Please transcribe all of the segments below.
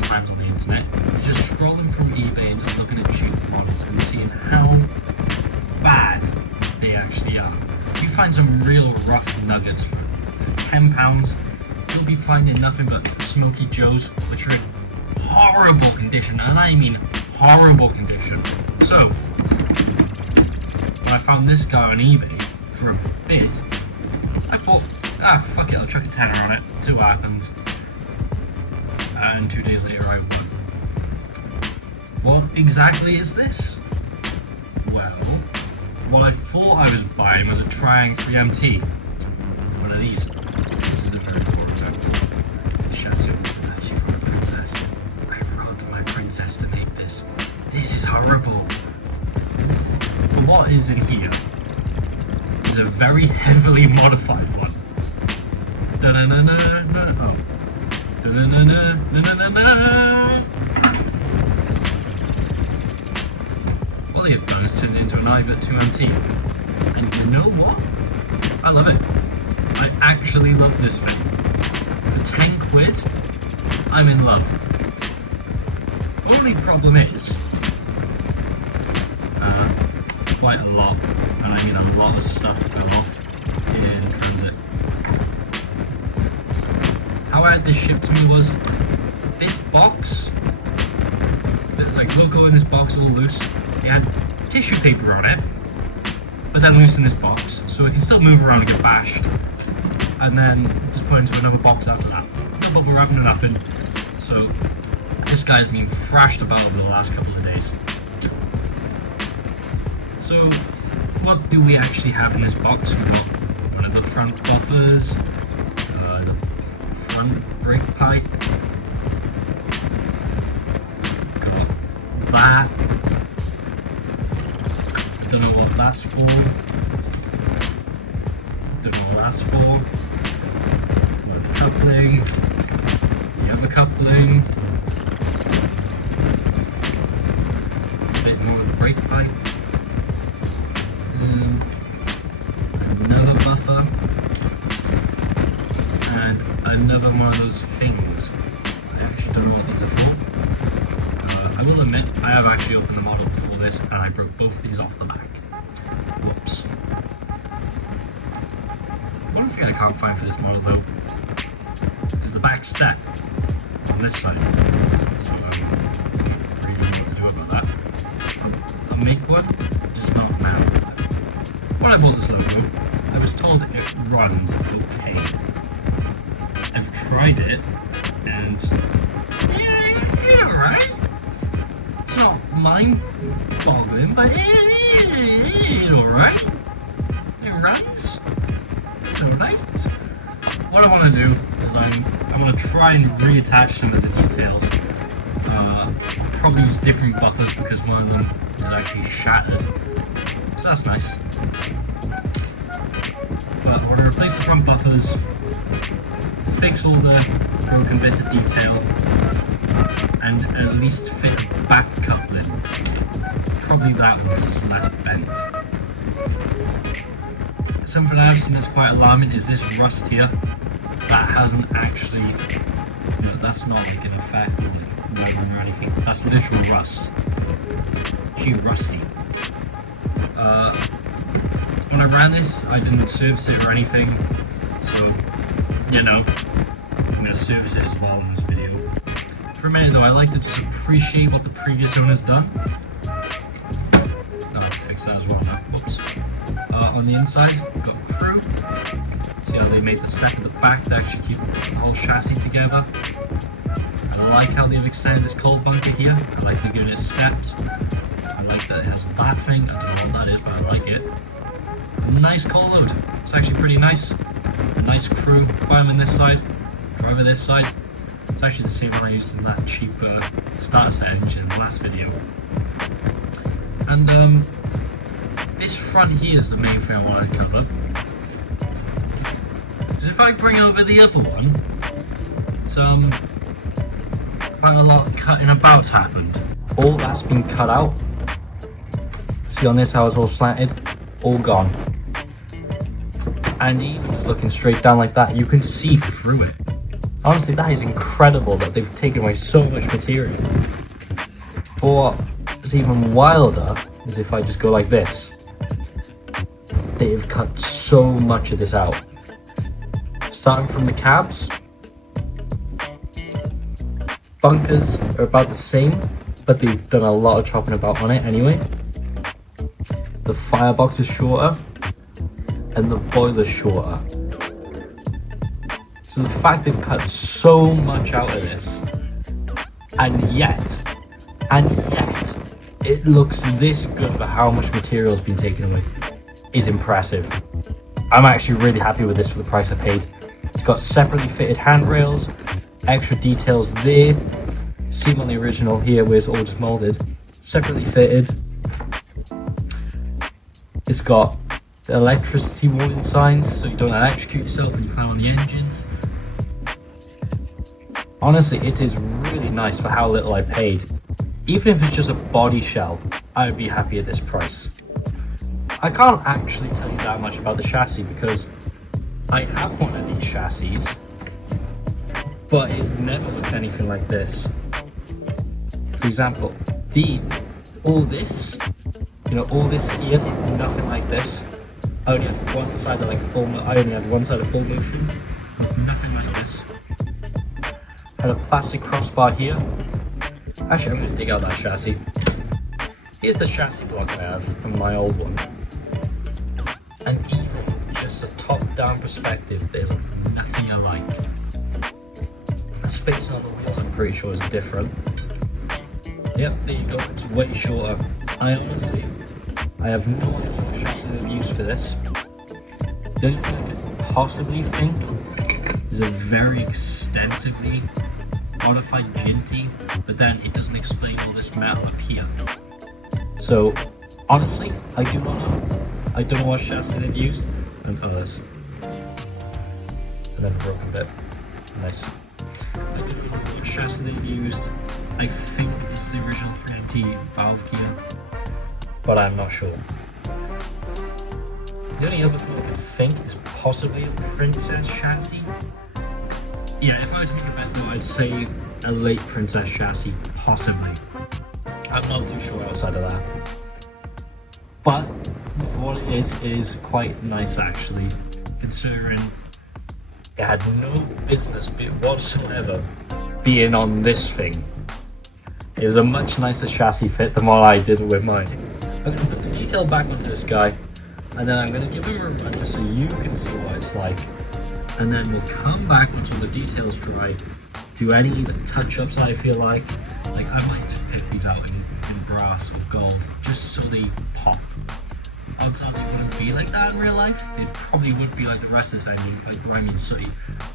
pastimes on the internet is just scrolling through eBay and just looking at cheap models and seeing how bad they actually are. You find some real rough nuggets for £10. You'll be finding nothing but Smoky Joes, which are in horrible condition, and I mean horrible condition. So, when I found this guy on eBay for a bit, I thought, fuck it, I'll chuck a tenner on it, see what happens. And 2 days later I won. What exactly is this? Well, what I thought I was buying was a Triang 3MT. One of these. This is a very poor example. The chassis of this is actually from a princess. I robbed my princess to make this. This is horrible. But what is in here is a very heavily modified one. Da-da-da-da-da. Oh. Da-da-da-da-da-da-da. All they have done is turn it into an Ivet 2MT. And you know what? I love it. I actually love this thing. For 10 quid, I'm in love. Only problem is, quite a lot, and I mean a lot of stuff fell off in transit. How I had this shipped to me was, this box, like loco in this box all loose, it had tissue paper on it, but then loose in this box, so it can still move around and get bashed, and then just put into another box after that. No bubble wrap, no nothing. So this guy's been thrashed about over the last couple of days. So what do we actually have in this box? We've got one of the front buffers, the front brake pipe, got that. Don't know what that's for. Don't know what that's for. One of the couplings. The other coupling. A bit more of the brake pipe. Another buffer. And another one of those things. I actually don't know what these are for. I will admit, I have actually opened the model before this and I broke both these off the back. Whoops. One thing I can't find for this model though is the back step on this side. So I don't really know what to do about that. I'll make one, just not now. When I bought this logo, I was told it runs okay. I've tried it and yeah, alright. It's not mind-boggling, but it's alright. It runs. Alright. What I want to do is I'm going to try and reattach some of the details. I'll probably use different buffers because one of them is actually shattered. So that's nice. But I want to replace the front buffers, fix all the broken bits of detail, and at least fit a back coupling. Probably that one, so that's bent. Something I've seen that's quite alarming is this rust here. That hasn't actually, that's not like an effect or like weathering or anything. That's literal rust. She's rusty. When I ran this, I didn't service it or anything, so, I'm going to service it as well in this video. For a minute though, I like to just appreciate what the previous owner's done. I'll fix that as well now. Whoops. On the inside, we've got crew. See how they made the step at the back to actually keep the whole chassis together. And I like how they've extended this cold bunker here. I like they're giving it steps. I like that it has that thing. I don't know what that is, but I like it. Nice coal load. It's actually pretty nice. A nice crew. Fireman this side, driver this side. It's actually the same one I used in that cheap starter set engine in the last video. And this front here is the main thing I want to cover. Because if I bring over the other one, it's quite a lot of cutting about's happened. All that's been cut out. See on this how it's all slanted? All gone. And even looking straight down like that, you can see through it. Honestly, that is incredible that they've taken away so much material. But what's even wilder is if I just go like this. They've cut so much of this out. Starting from the cabs, bunkers are about the same, but they've done a lot of chopping about on it anyway. The firebox is shorter, and the boiler's shorter. So the fact they've cut so much out of this, and yet, it looks this good for how much material has been taken away, is impressive. I'm actually really happy with this for the price I paid. It's got separately fitted handrails, extra details there, same on the original here where it's all just molded, separately fitted. It's got the electricity warning signs so you don't electrocute yourself when you climb on the engines. Honestly, it is really nice for how little I paid. Even if it's just a body shell, I would be happy at this price. I can't actually tell you that much about the chassis because I have one of these chassis, but it never looked anything like this. For example, all this here, nothing like this. I only had one side of full motion, nothing like this. Had a plastic crossbar here. Actually, I'm gonna dig out that chassis. Here's the chassis block I have from my old one. And even just a top-down perspective, they look nothing alike. The spacing on the wheels, I'm pretty sure, is different. Yep, there you go, it's way shorter. I have no idea what chassis they've used for this. The only thing I could possibly think is a very extensively modified Ginty, but then it doesn't explain all this metal up here. So, honestly, I do not know. I don't know what chassis they've used. And this. Another broken bit. Nice. I don't know what chassis they've used. I think it's the original 390 valve gear, but I'm not sure. The only other thing I could think is possibly a Princess chassis. Yeah, if I were to make a bet though, I'd say a late Princess chassis, possibly. I'm not too sure outside of that. But for what it is quite nice actually, considering it had no business bit whatsoever being on this thing. It was a much nicer chassis fit than what I did with mine. I'm going to put the detail back onto this guy, and then I'm going to give him a run just so you can see what it's like. And then we'll come back once all the details dry, do any touch-ups I feel like I might just pick these out in brass or gold, just so they pop. Odds are they wouldn't be like that in real life. They probably would be like the rest of this engine, like grimy and sooty.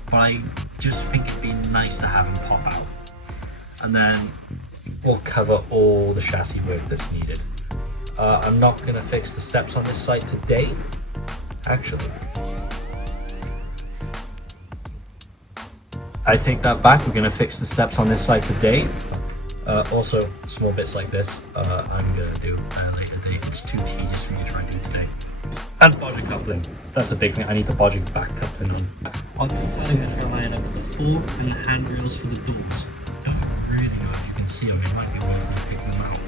But I just think it'd be nice to have them pop out. And then we'll cover all the chassis work that's needed. I'm not going to fix the steps on this site today, actually. I take that back, we're going to fix the steps on this site today. Also, small bits like this, I'm going to do at a later date. It's too tedious for me to try and do today. And bodger coupling, that's a big thing, I need the bodger back coupling on. On this side, I'm going to try and line up with the fork and the handrails for the doors. Don't really know if you can see them, it might be worth me picking them out.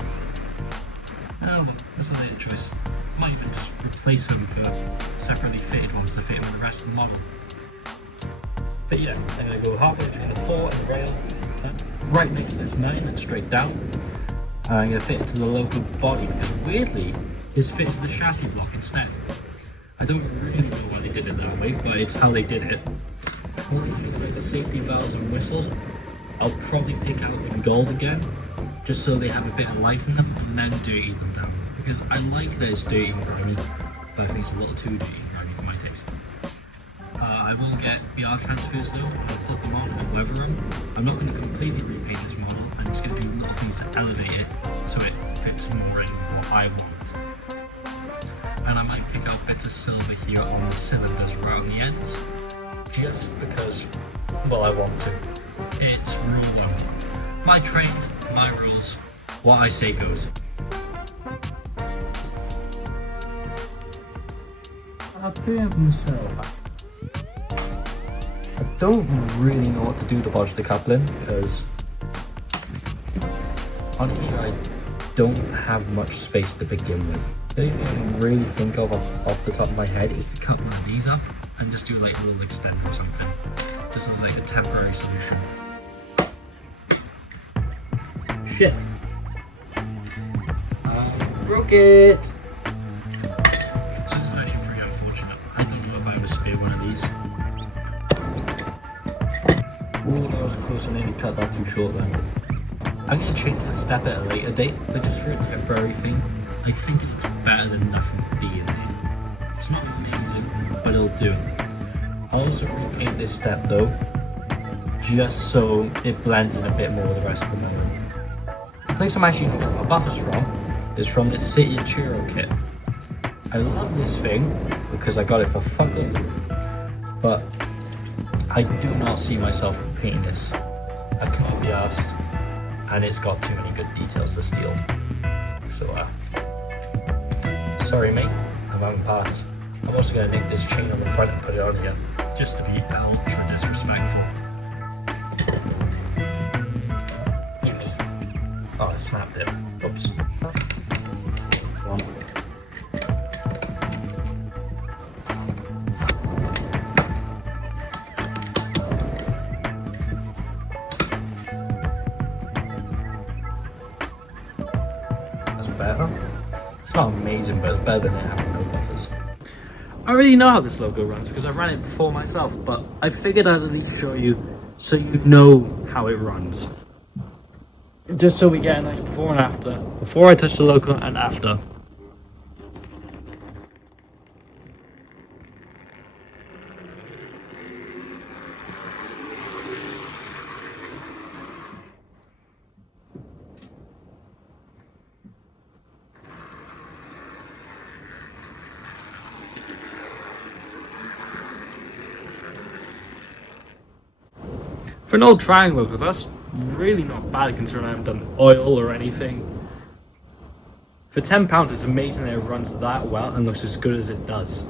Oh well, that's a later choice. Might even just replace them for separately fitted ones to fit in with the rest of the model. But yeah, I'm going to go halfway between the 4 and the rail, right next to this 9 that's straight down. I'm going to fit it to the loco body because weirdly, it's fitted to the chassis block instead. I don't really know why they did it that way, but it's how they did it. All these things like the safety valves and whistles, I'll probably pick out in gold again, just so they have a bit of life in them, and then dirty them down. Because I like that it's dirty and grimy, but I think it's a little too dirty and grimy for my taste. I will get BR transfers though, and I'll put them on and weather them. I'm not going to completely repaint this model, I'm just going to do little things to elevate it so it fits more in what I want. And I might pick out bits of silver here on the cylinders right on the ends, just because, well, I want to. It's rule 1. My trains, my rules, what I say goes. I burnt myself. I don't really know what to do to bodge the coupling, because on here I don't have much space to begin with. The only thing I can really think of off the top of my head is to cut one of these up and just do like a little extender or something. Just as like a temporary solution. Shit. I broke it! So this is actually pretty unfortunate. I don't know if I would spare one of these. Oh, that was close. I nearly cut that too short then. I'm going to change the step at a later date, but just for a temporary thing, I think it looks better than nothing being there. It's not amazing, but it'll do. I'll also repaint this step though, just so it blends in a bit more with the rest of the motor. The place I'm actually going to get my buffers from is from this City of Chiro kit. I love this thing because I got it for fucking, but I do not see myself painting this. I cannot be asked, and it's got too many good details to steal. So, sorry mate, I'm having parts. I'm also going to nick this chain on the front and put it on here, just to be ultra disrespectful. Gimme. Oh, I snapped it. Oops. Come on. That's better. It's not amazing, but it's better than it having no buffers. I already know how this logo runs because I've run it before myself, but I figured I'd at least show you so you know how it runs. Just so we get a nice before and after, before I touch the loco and after. For an old triangle loco, that's really not bad considering I haven't done oil or anything. For £10, it's amazing that it runs that well and looks as good as it does.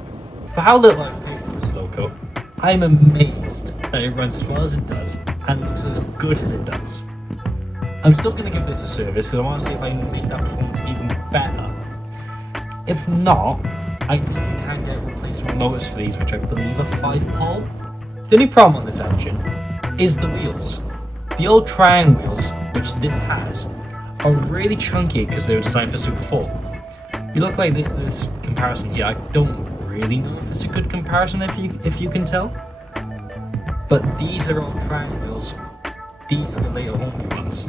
For how little I've paid for this loco, I'm amazed that it runs as well as it does and looks as good as it does. I'm still going to give this a service because I want to see if I can make that performance even better. If not, I think you can get replacement motors for these, which I believe are 5-pole. The only problem on this engine is the wheels. The old triangle wheels, which this has, are really chunky because they were designed for Super 4. You look like this comparison here. I don't really know if it's a good comparison if you can tell. But these are old triangle wheels. These are the later homely ones.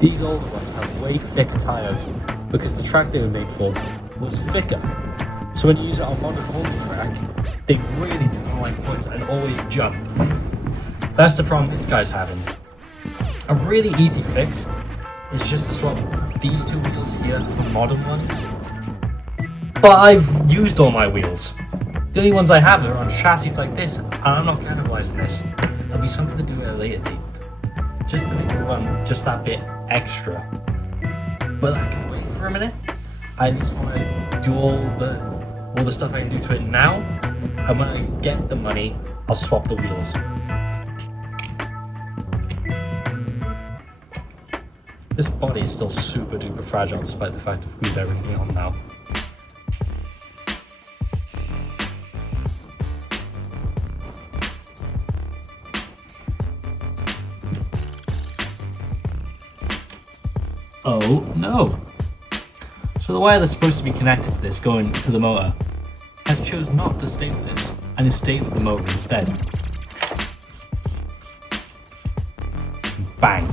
These older ones have way thicker tyres because the track they were made for was thicker. So when you use it on modern homely track, they really do not like points and always jump. That's the problem this guy's having. A really easy fix is just to swap these two wheels here for modern ones. But I've used all my wheels. The only ones I have are on chassis like this, and I'm not cannibalizing this. There'll be something to do at a later date, just to make it run just that bit extra. But I can wait for a minute. I at least want to do all the stuff I can do to it now, and when I get the money, I'll swap the wheels. This body is still super duper fragile despite the fact I've glued everything on now. Oh no! So the wire that's supposed to be connected to this going to the motor has chosen not to stay with this and is staying with the motor instead. Bang!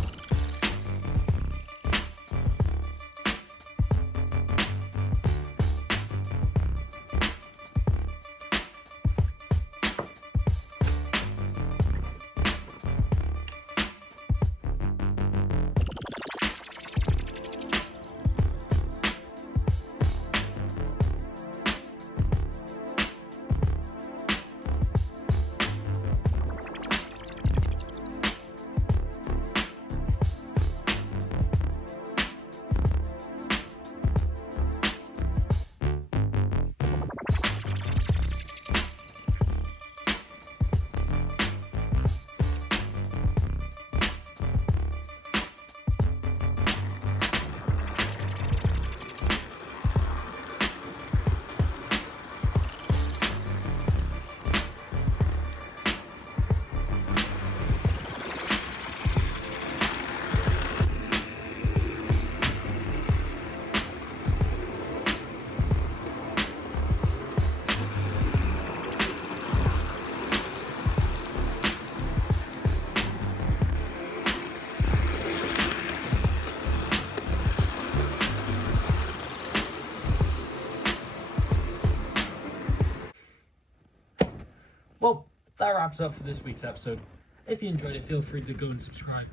Well, that wraps up for this week's episode. If you enjoyed it, feel free to go and subscribe.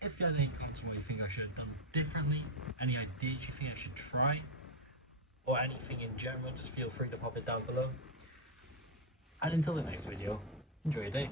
If you had any comments on what you think I should have done differently, any ideas you think I should try, or anything in general, just feel free to pop it down below. And until the next video, enjoy your day.